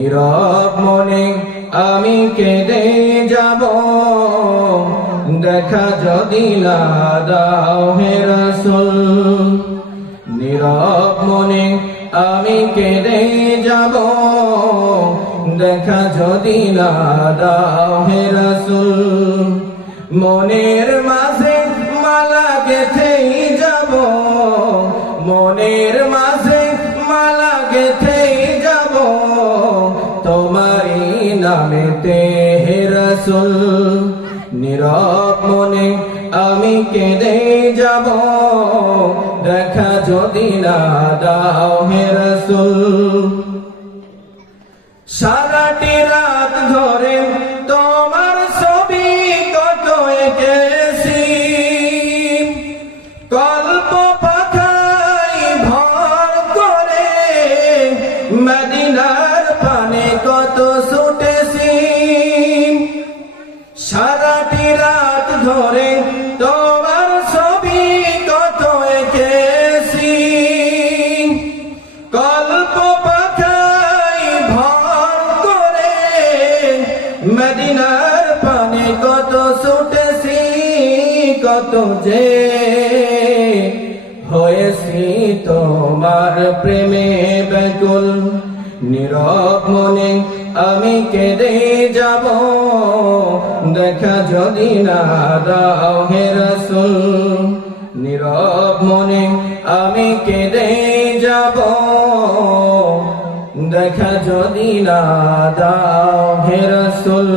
নীরব মনে আমি কেঁদে যাব, দেখা যদি না দাও হে রাসূল। নীরব মনে আমি কেঁদে যাব, দেখা যদি না দাও হে রাসূল। মনের মাঝে মালা গেঁথেই যাব, মনের মাঝে মালা গেঁথেই যাব, তোমারই নামেতে হে রাসূল। নীরব মনে আমি কেঁদে যাব, দেখা যদি না দাও হে রাসূল। সারাটি রাত ধরে তোমার ছবি কত এঁকেছি, কল্প পাখায় ভর করে মদিনার পানে কত ছুটেছি। সারাটি রাত ধরে তোমার ছবি কত এঁকেছি, কল্প পাখায় ভর করে মদিনার পানে কত ছুটেছি। কত যে হয়েছি তোমার প্রেমে ব্যাকুল, নীরব মনে আমি কেঁদে যাব, দেখা যদি না দাও হে রাসূল। নীরব মনে আমি কেঁদে যাব, দেখা যদি না দাও হে রাসূল।